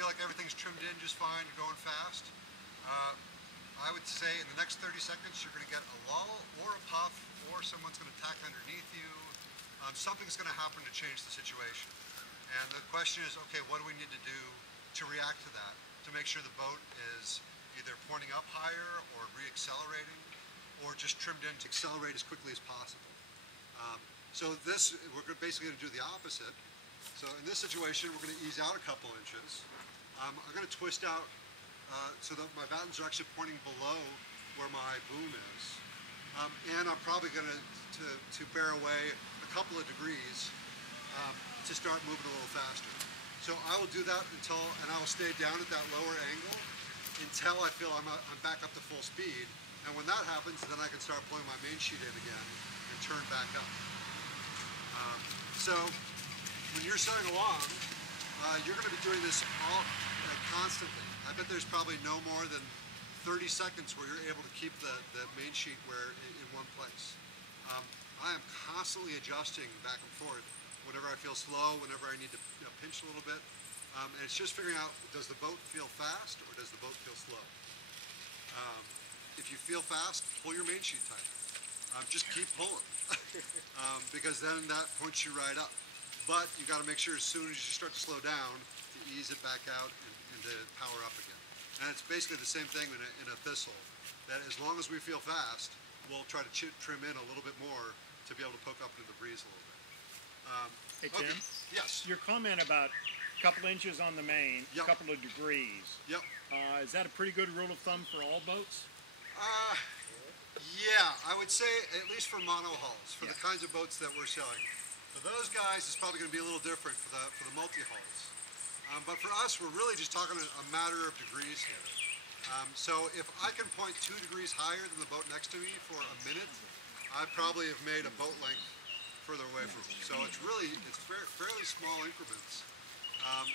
feel like everything's trimmed in just fine, you're going fast, I would say in the next 30 seconds you're going to get a lull or a puff, or someone's going to tack underneath you. Something's going to happen to change the situation. And the question is, okay, what do we need to do to react to that, to make sure the boat is either pointing up higher or re-accelerating, or just trimmed in to accelerate as quickly as possible. So we're basically going to do the opposite. So in this situation, we're going to ease out a couple inches. I'm going to twist out so that my battens are actually pointing below where my boom is. And I'm probably going to bear away a couple of degrees to start moving a little faster. So I will do that and I will stay down at that lower angle until I feel I'm back up to full speed. And when that happens, then I can start pulling my main sheet in again and turn back up. So when you're sailing along, you're going to be doing this all constantly. I bet there's probably no more than 30 seconds where you're able to keep the main sheet in one place. I am constantly adjusting back and forth whenever I feel slow, whenever I need to pinch a little bit. And it's just figuring out, does the boat feel fast or does the boat feel slow? If you feel fast, pull your main sheet tight. Just keep pulling because then that points you right up. But you got to make sure as soon as you start to slow down to ease it back out and to power up again. And it's basically the same thing in a thistle, that as long as we feel fast, we'll try to trim in a little bit more to be able to poke up into the breeze a little bit. Hey Tim, okay. Yes. Your comment about a couple inches on the main, a couple of degrees. Yep. Is that a pretty good rule of thumb for all boats? Yeah, I would say at least for monohulls, for the kinds of boats that we're sailing. For those guys, it's probably going to be a little different for the multi-hulls. But for us, we're really just talking a matter of degrees here. So if I can point 2 degrees higher than the boat next to me for a minute, I probably have made a boat length further away from me. So it's fairly small increments.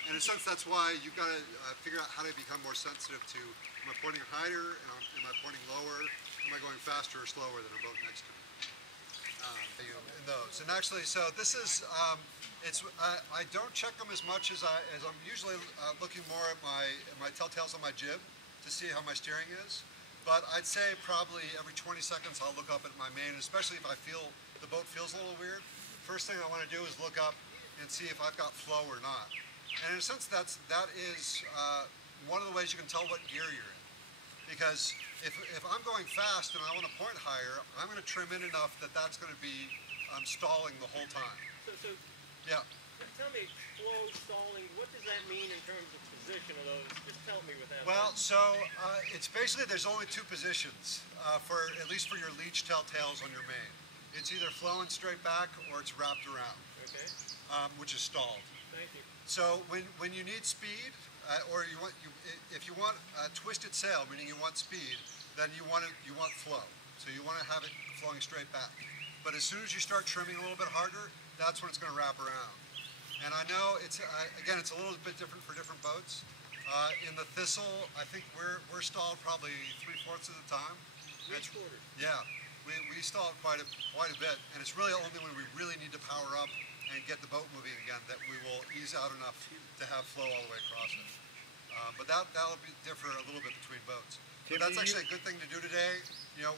And in a sense, that's why you've got to figure out how to become more sensitive to, am I pointing higher, am I pointing lower, am I going faster or slower than a boat next to me? In those. And actually, so this is, I don't check them as much as I'm usually looking more at my telltales on my jib to see how my steering is. But I'd say probably every 20 seconds I'll look up at my main, especially if I feel the boat feels a little weird. First thing I want to do is look up and see if I've got flow or not. And in a sense, that is one of the ways you can tell what gear you're in. Because if I'm going fast and I want to point higher, I'm going to trim in enough that that's going to be stalling the whole time. So yeah. Tell me, flow, stalling, what does that mean in terms of position of those? Just help me with that. Well, so it's basically there's only 2 positions, at least for your leech telltales on your main. It's either flowing straight back or it's wrapped around, which is stalled. Thank you. So when you need speed, or if you want a twisted sail, meaning you want speed, then you want flow. So you want to have it flowing straight back. But as soon as you start trimming a little bit harder, that's when it's going to wrap around. And I know it's again, it's a little bit different for different boats. In the Thistle, I think we're stalled probably 3/4 of the time. 3/4. Yeah, we stall it quite a bit, and it's really only when we really need to power up and get the boat moving again that we will ease out enough to have flow all the way across it. But that'll differ a little bit between boats. But that's actually a good thing to do today. You know,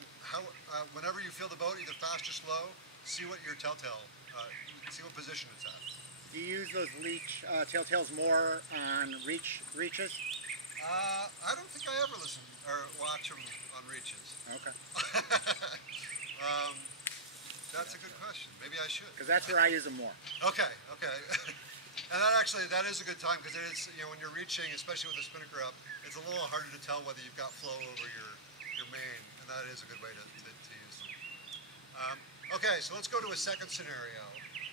whenever you feel the boat either fast or slow, see what your telltale, see what position it's at. Do you use those leech telltales more on reaches? I don't think I ever listen or watch them on reaches. Okay. That's a good question. Maybe I should. Because that's where I use them more. Okay. And that is a good time because it is, you know, when you're reaching, especially with the spinnaker up, it's a little harder to tell whether you've got flow over your main, and that is a good way to use them. Okay, so let's go to a second scenario.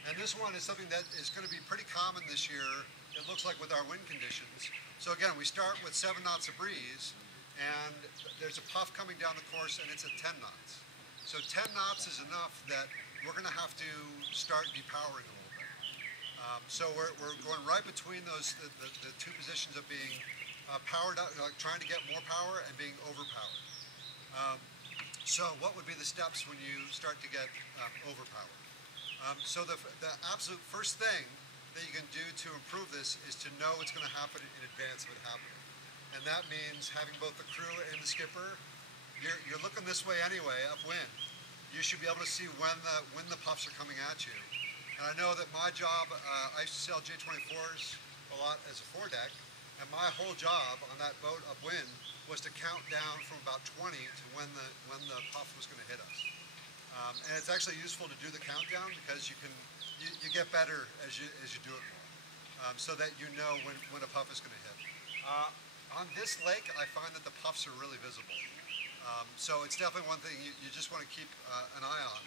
And this one is something that is going to be pretty common this year, it looks like, with our wind conditions. So again, we start with 7 knots of breeze, and there's a puff coming down the course, and it's at 10 knots. So 10 knots is enough that we're going to have to start depowering a little bit. So we're going right between those the 2 positions of being powered up, like trying to get more power, and being overpowered. So what would be the steps when you start to get overpowered? So the absolute first thing that you can do to improve this is to know what's going to happen in advance of it happening. And that means having both the crew and the skipper, you're looking this way anyway, upwind. You should be able to see when the puffs are coming at you. And I know that my job, I used to sail J24s a lot as a foredeck, and my whole job on that boat upwind was to count down from about 20 to when the puff was going to hit us. And it's actually useful to do the countdown because you get better as you do it more, so that you know when a puff is going to hit. On this lake, I find that the puffs are really visible. So it's definitely one thing you just want to keep an eye on.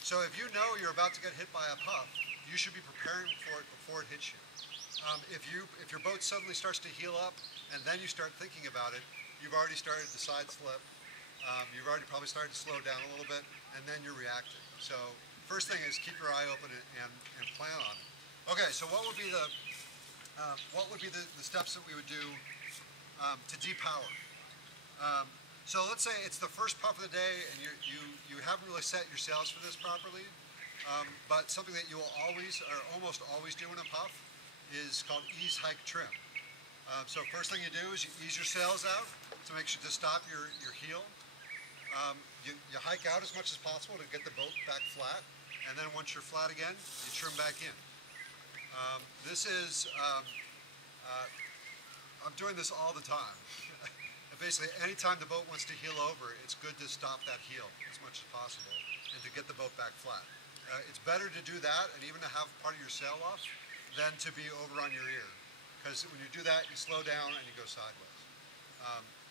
So if you know you're about to get hit by a puff, you should be preparing for it before it hits you. If your boat suddenly starts to heel up and then you start thinking about it, you've already started to side slip. You've already probably started to slow down a little bit, and then you're reacting. So first thing is keep your eye open and plan on it. Okay, so what would be the steps that we would do to depower? So let's say it's the first puff of the day and you haven't really set your sails for this properly, but something that you will always or almost always do in a puff is called ease, hike, trim. So first thing you do is you ease your sails out to make sure to stop your heel. You hike out as much as possible to get the boat back flat, and then once you're flat again, you trim back in. This is, I'm doing this all the time. Basically, anytime the boat wants to heel over, it's good to stop that heel as much as possible and to get the boat back flat. It's better to do that and even to have part of your sail off than to be over on your ear, because when you do that, you slow down and you go sideways.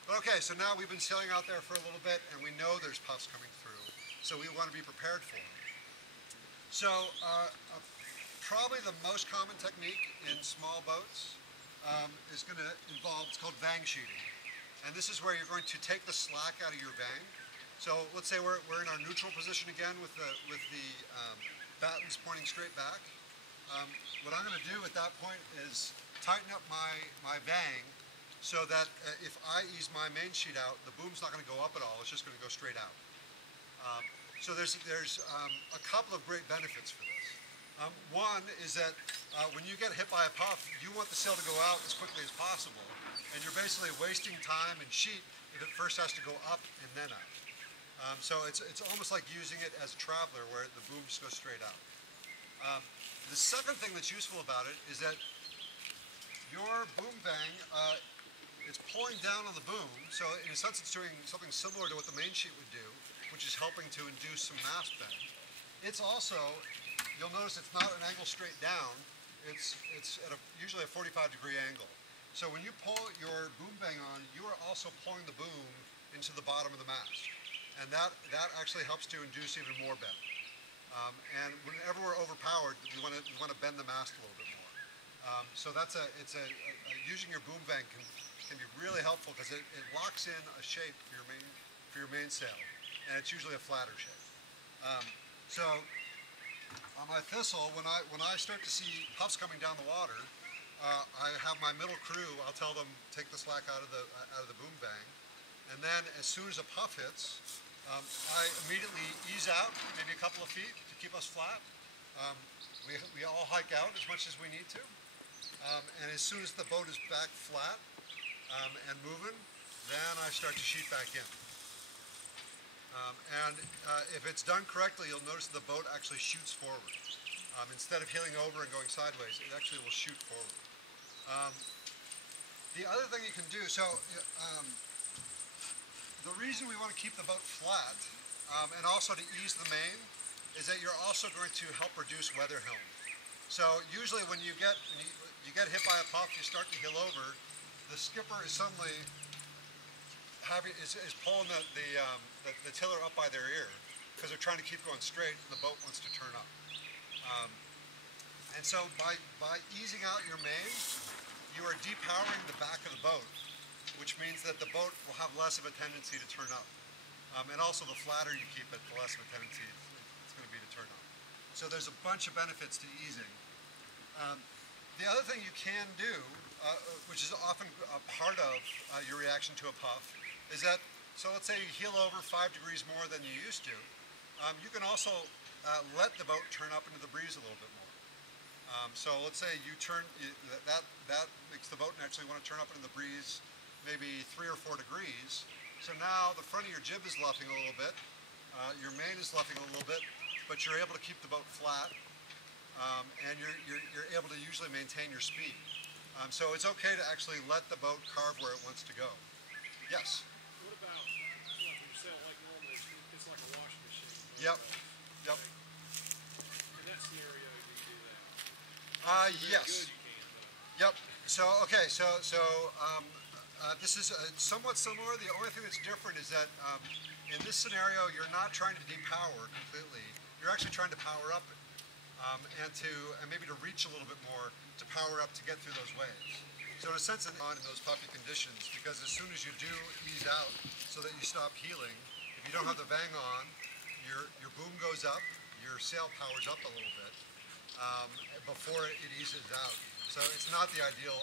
But okay, so now we've been sailing out there for a little bit and we know there's puffs coming through, so we want to be prepared for them. So probably the most common technique in small boats is going to involve, it's called vang sheeting. And this is where you're going to take the slack out of your vang. So let's say we're in our neutral position again with the battens pointing straight back. What I'm going to do at that point is tighten up my vang so that if I ease my main sheet out, the boom's not going to go up at all. It's just going to go straight out. So there's a couple of great benefits for this. One is that when you get hit by a puff, you want the sail to go out as quickly as possible, and you're basically wasting time and sheet if it first has to go up and then out. So it's almost like using it as a traveler where the boom just goes straight out. The second thing that's useful about it is that your boom vang, it's pulling down on the boom, so in a sense it's doing something similar to what the main sheet would do, which is helping to induce some mast bend. It's also, you'll notice it's not an angle straight down, it's at usually a 45-degree angle. So when you pull your boom vang on, you are also pulling the boom into the bottom of the mast. And that actually helps to induce even more bend. And whenever we're overpowered, we want to bend the mast a little bit more. So using your boom vang can be really helpful because it locks in a shape for your mainsail, and it's usually a flatter shape. So on my thistle, when I start to see puffs coming down the water, I have my middle crew. I'll tell them take the slack out of the boom vang, and then as soon as a puff hits, I immediately ease out maybe a couple of feet to keep us flat. We all hike out as much as we need to, and as soon as the boat is back flat and moving, then I start to sheet back in. And if it's done correctly, you'll notice the boat actually shoots forward. Instead of heeling over and going sideways, it actually will shoot forward. The other thing you can do, so the reason we want to keep the boat flat and also to ease the main is that you're also going to help reduce weather helm. So usually when you get hit by a puff, you start to heel over, the skipper is suddenly is pulling the tiller up by their ear because they're trying to keep going straight and the boat wants to turn up. And so by easing out your main, you are depowering the back of the boat, which means that the boat will have less of a tendency to turn up. And also the flatter you keep it, the less of a tendency it's going to be to turn up. So there's a bunch of benefits to easing. The other thing you can do, which is often a part of your reaction to a puff, is that, so let's say you heel over 5 degrees more than you used to, you can also let the boat turn up into the breeze a little bit more. So let's say you turn, that makes the boat naturally want to turn up into the breeze, maybe 3 or 4 degrees. So now the front of your jib is luffing a little bit, your main is luffing a little bit, but you're able to keep the boat flat, and you're able to usually maintain your speed. So it's okay to actually let the boat carve where it wants to go. Yes? What about, you know, if you sail like normal, it's like a washing machine. Yep. Yep. Okay. In that scenario, you can do that. Yes. Good, you can, Yep. So, okay, this is somewhat similar. The only thing that's different is that in this scenario, you're not trying to depower completely. You're actually trying to power up and maybe to reach a little bit more to power up to get through those waves. So in a sense, in those puffy conditions, because as soon as you do ease out so that you stop heeling, if you don't have the vang on, your boom goes up, your sail powers up a little bit before it eases out. So it's not the ideal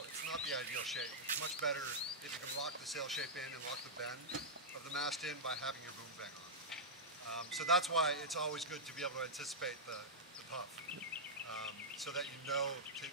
shape. It's much better if you can lock the sail shape in and lock the bend of the mast in by having your boom vang on. So that's why it's always good to be able to anticipate the puff, so that you know to